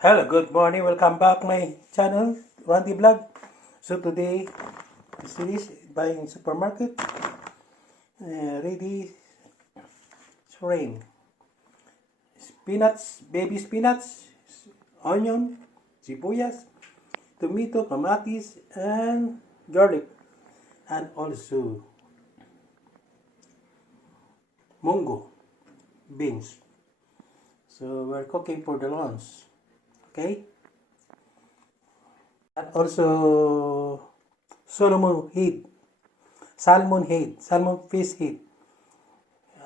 Hello, good morning. Welcome back my channel, Randy Vlog. So today, the series buying supermarket, ready to rain. Spinach, baby spinach, onion, sibuyas, tomato, kamatis, and garlic, and also mongo beans. So we're cooking for the lunch. Okay. And also salmon fish head.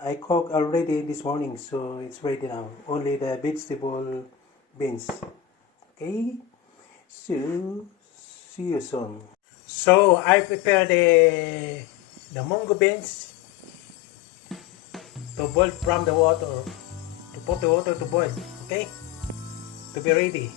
I cooked already this morning, so it's ready now. Only the vegetable beans. Okay, so see you soon. So I prepare the mongo beans to boil from the water, to put the water to boil. Okay, to be ready.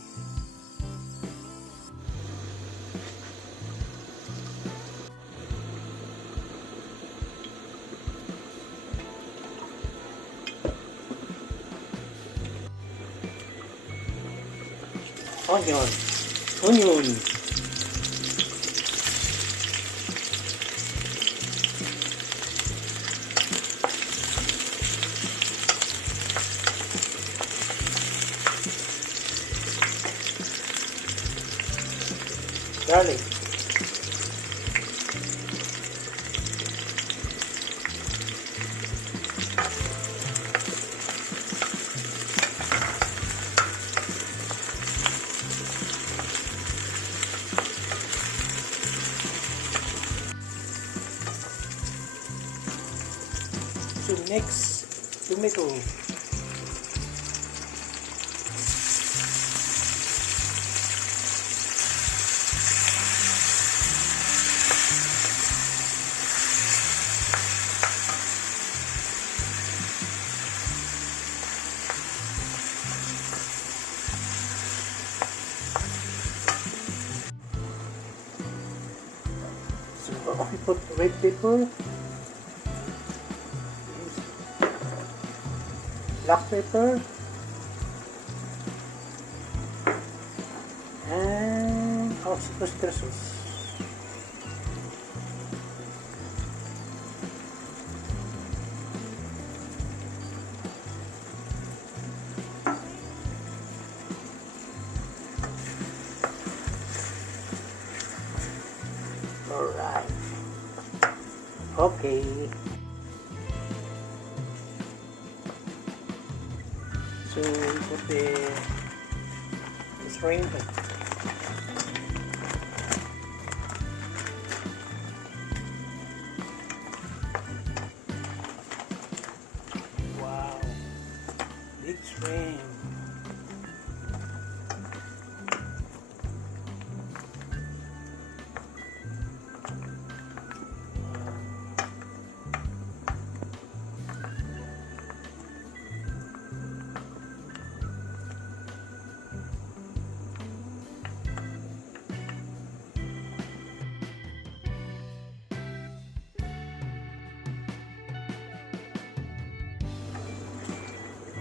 Onion, onion. Garlic. So next, tomato. So we put red pepper, black pepper, and oyster sauce. Alright. Okay. So we put the shrimp. Wow. Big shrimp.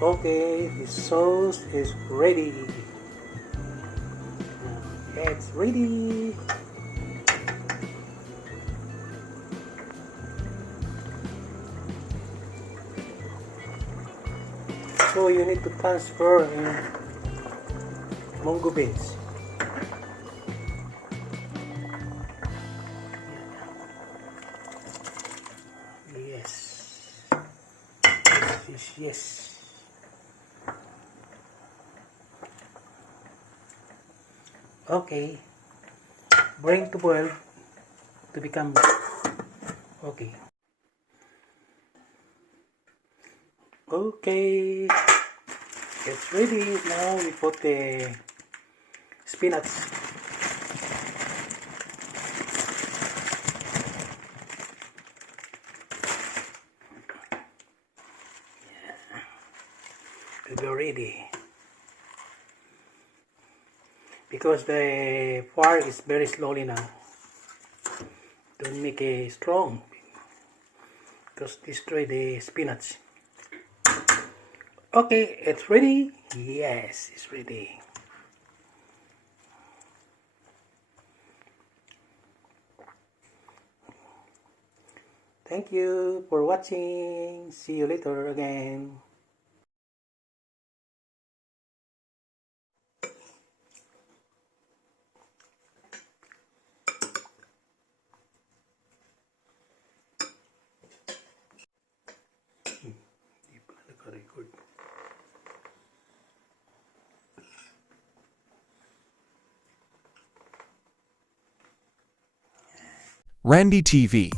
Okay, the sauce is ready. It's ready. So you need to transfer in mongo beans. Yes. Yes. Okay. Bring to boil to become okay. Okay. It's ready. Now we put the spinach. To be ready. Because the fire is very slowly now. Don't make it strong. Because destroy the spinach. Okay, it's ready. Yes, it's ready. Thank you for watching. See you later again. Randy TV